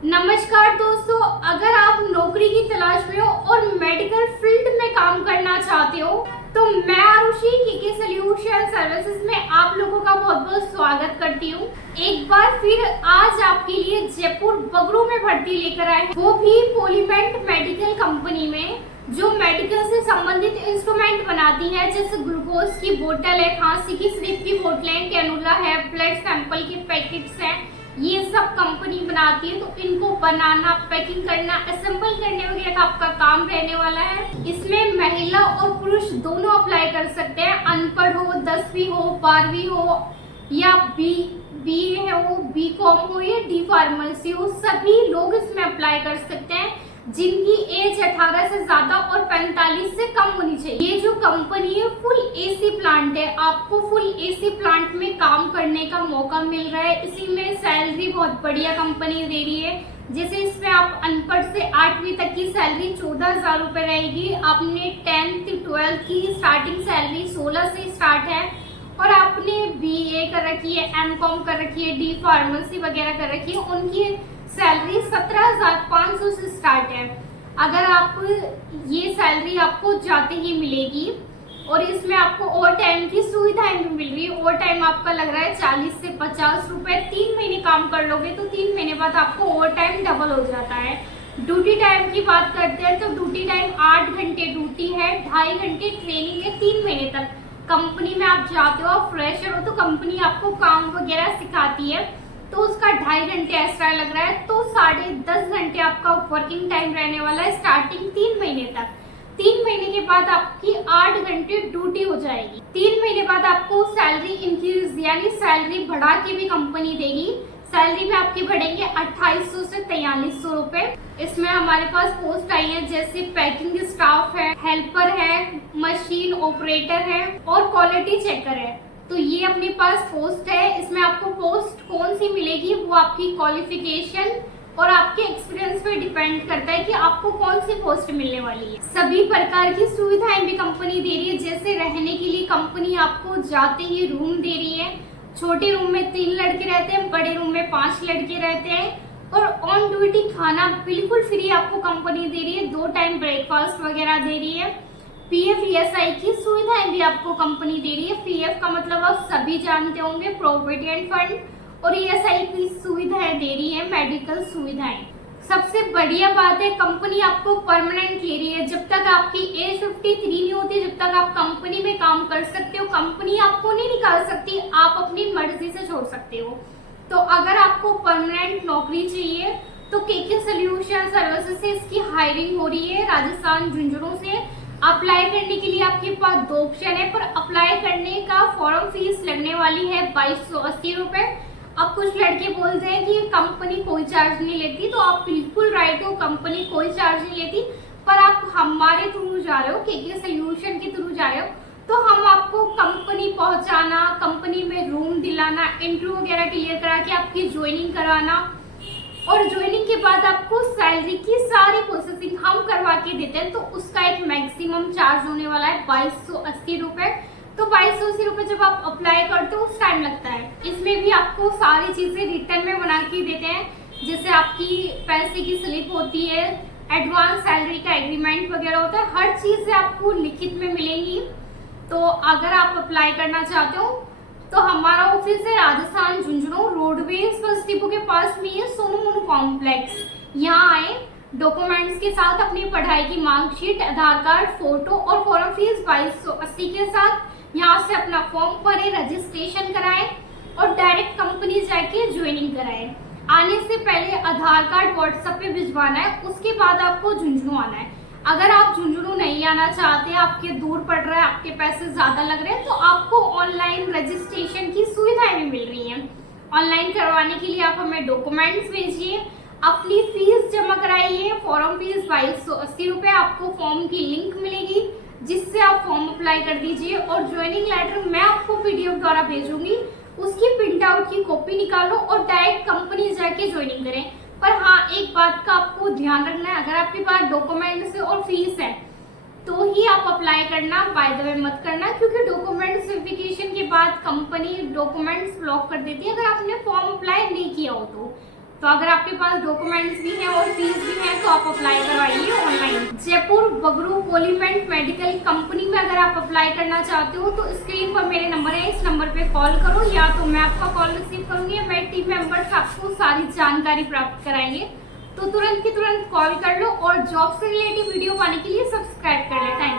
नमस्कार दोस्तों, अगर आप नौकरी की तलाश में हो और मेडिकल फील्ड में काम करना चाहते हो तो मैं आरुषि केके सॉल्यूशन सर्विसेज में आप लोगों का बहुत बहुत स्वागत करती हूँ। एक बार फिर आज आपके लिए जयपुर बगरू में भर्ती लेकर आए हैं, वो भी पॉलीमेंट मेडिकल कंपनी में, जो मेडिकल से संबंधित इंस्ट्रूमेंट बनाती है, जैसे ग्लूकोज की बोतल है, खांसी की सिरप की बोतलें, कैनुला है, ब्लड सैंपल के पैकेट्स हैं, ये सब कंपनी बनाती है। तो इनको बनाना, पैकिंग करना, असेंबल करने वगैरह का आपका काम रहने वाला है। इसमें महिला और पुरुष दोनों अप्लाई कर सकते हैं। अनपढ़ हो, 10वीं हो, 12वीं हो या बी हो, B.Com हो या D फार्मेसी हो, सभी लोग इसमें अप्लाई कर सकते हैं जिनकी एज 18 से ज्यादा और 45 से कम होनी चाहिए। ये जो कंपनी है फुल एसी प्लांट है, आपको फुल एसी प्लांट में काम करने का मौका मिल रहा है। इसी में सैलरी बहुत बढ़िया कंपनी दे रही है। जैसे इसमें आप अनपढ़ से 8वीं तक की सैलरी 14,000 रुपए रहेगी। आपने 10th 12th की स्टार्टिंग सैलरी 16 से स्टार्ट है, और आपने BA कर रखी है, M.Com कर रखी है, D फार्मेसी वगैरह कर रखी है, उनकी सैलरी 17,500 से स्टार्ट है। अगर आप ये सैलरी आपको जाते ही मिलेगी, और इसमें आपको ओवर टाइम की सुविधाएं भी मिल रही है। ओवर टाइम आपका लग रहा है 40 से 50 रुपए। 3 महीने काम कर लोगे तो 3 महीने बाद आपको ओवर टाइम डबल हो जाता है। ड्यूटी टाइम की बात करते हैं तो ड्यूटी टाइम 8 घंटे ड्यूटी है, 2.5 घंटे ट्रेनिंग है। 3 महीने तक कंपनी में आप जाते हो, आप फ्रेशर हो तो कंपनी आपको काम वगैरह सिखाती है, तो उसका 2.5 घंटे एक्स्ट्रा लग रहा है, तो 10.5 घंटे आपका वर्किंग टाइम रहने वाला है स्टार्टिंग 3 महीने तक। 3 महीने के बाद आपकी 8 घंटे ड्यूटी हो जाएगी। 3 महीने बाद आपको सैलरी इंक्रीज यानी सैलरी बढ़ा के भी कंपनी देगी। सैलरी में आपकी बढ़ेंगे 2800 से 4300 रुपए। इसमें हमारे पास पोस्ट आई है, जैसे पैकिंग स्टाफ है, हेल्पर है, मशीन ऑपरेटर है और क्वालिटी चेकर है। तो ये अपने पास पोस्ट है। इसमें आपको पोस्ट कौन सी मिलेगी वो आपकी क्वालिफिकेशन और आपके एक्सपीरियंस पे डिपेंड करता है कि आपको कौन सी पोस्ट मिलने वाली है। सभी प्रकार की सुविधाएं भी कंपनी दे रही है, जैसे रहने के लिए कंपनी आपको जाते ही रूम दे रही है। छोटे रूम में 3 लड़के रहते हैं, बड़े रूम में 5 लड़के रहते हैं, और ऑन ड्यूटी खाना बिल्कुल फ्री आपको कंपनी दे रही है। 2 टाइम ब्रेकफास्ट वगैरह दे रही है। PF ESI की सुविधाएं भी आपको कंपनी दे रही है। PF का मतलब आप सभी जानते होंगे, प्रोविडेंट फंड, और ESI की सुविधाएं दे रही है, मेडिकल सुविधाएं। सबसे बढ़िया बात है, कंपनी आपको परमानेंट ले रही है। जब तक आपकी एज 53 नहीं होती, जब तक आप कंपनी में काम कर सकते हो, कंपनी आपको नहीं निकाल सकती, आप अपनी मर्जी से छोड़ सकते हो। तो अगर आपको परमानेंट नौकरी चाहिए तो केके सॉल्यूशन सर्विसेज से इसकी हायरिंग हो रही है राजस्थान झुंझुनू से। अप्लाई करने के लिए आपके पास 2 ऑप्शन है, पर अप्लाई करने का फॉर्म फीस लगने वाली है 2280 रुपए। अब कुछ लड़के बोलते हैं कि कंपनी कोई चार्ज नहीं लेती, तो आप बिल्कुल राइट हो, कंपनी कोई चार्ज नहीं लेती। पर आप हमारे थ्रू जा रहे हो, केके सॉल्यूशन के थ्रू जा रहे हो, तो हम आपको कंपनी पहुंचाना, कंपनी में रूम दिलाना, इंटरव्यू वगैरह क्लियर करा के आपकी ज्वाइनिंग कराना, और ज्वाइनिंग के बाद आपको सैलरी की सारी प्रोसेसिंग हम करवा के देते हैं। तो उसका एक मैक्सिमम चार्ज होने वाला है 2280 रुपए। तो 2280 रुपए जब आप अप्लाई करते हो उस टाइम लगता है। इसमें भी आपको सारी चीजें रिटर्न में बना के देते हैं, जैसे आपकी पैसे की स्लिप होती है, एडवांस सैलरी का एग्रीमेंट वगैरह होता है, हर चीज आपको लिखित में मिलेंगी। तो अगर आप अप्लाई करना चाहते हो तो हमारा ऑफिस है Rajasthan Jhunjhunu, roadways bus depot के पास में है, सोनू मोनू कॉम्प्लेक्स। यहाँ आए, डॉक्यूमेंट्स के साथ अपनी पढ़ाई की मार्कशीट, आधार कार्ड, फोटो और फॉर्म फीस 2280 के साथ यहाँ से अपना फॉर्म भरे, रजिस्ट्रेशन कराए और डायरेक्ट कंपनी जाके ज्वाइनिंग कराए। आने से पहले आधार कार्ड व्हाट्सएप पे भिजवाना है, उसके बाद आपको झुंझुनू आना है। अगर आप झुंझुनू नहीं आना चाहते, आपके दूर पड़ रहा है, आपके पैसे ज्यादा लग रहे हैं, तो आपको ऑनलाइन रजिस्ट्रेशन की सुविधाएं भी मिल रही हैं। ऑनलाइन करवाने के लिए आप हमें डॉक्यूमेंट्स भेजिए, अपनी फीस जमा कराइए। फॉर्म फीस 2280 रुपए। आपको फॉर्म की लिंक मिलेगी जिससे आप फॉर्म अप्लाई कर दीजिए, और ज्वाइनिंग लेटर मैं आपको PDF द्वारा भेजूंगी, उसकी प्रिंट आउट की कॉपी निकालो और डायरेक्ट कंपनी जाके ज्वाइनिंग करें। पर हाँ, एक बात का आपको ध्यान रखना है, अगर आपके पास डॉक्यूमेंट्स और फीस है तो ही आप अप्लाई करना, बाय द वे मत करना, क्योंकि डॉक्यूमेंट्स वेरिफिकेशन के बाद कंपनी डॉक्यूमेंट्स ब्लॉक कर देती है अगर आपने फॉर्म अप्लाई नहीं किया हो तो। तो अगर आपके पास डॉक्यूमेंट्स भी हैं और फीस भी है तो आप अप्लाई करवाइए ऑनलाइन। जयपुर बगरू पॉलीमेंट मेडिकल कंपनी में अगर आप अप्लाई करना चाहते हो तो स्क्रीन पर मेरे नंबर है, इस नंबर पे कॉल करो, या तो मैं आपका कॉल रिसीव करूंगी या मेरे टीम मेंबर्स आपको सारी जानकारी प्राप्त कराएंगे। तो तुरंत की तुरंत कॉल कर लो और जॉब से रिलेटेड वीडियो पाने के लिए सब्सक्राइब कर ले। Thank you.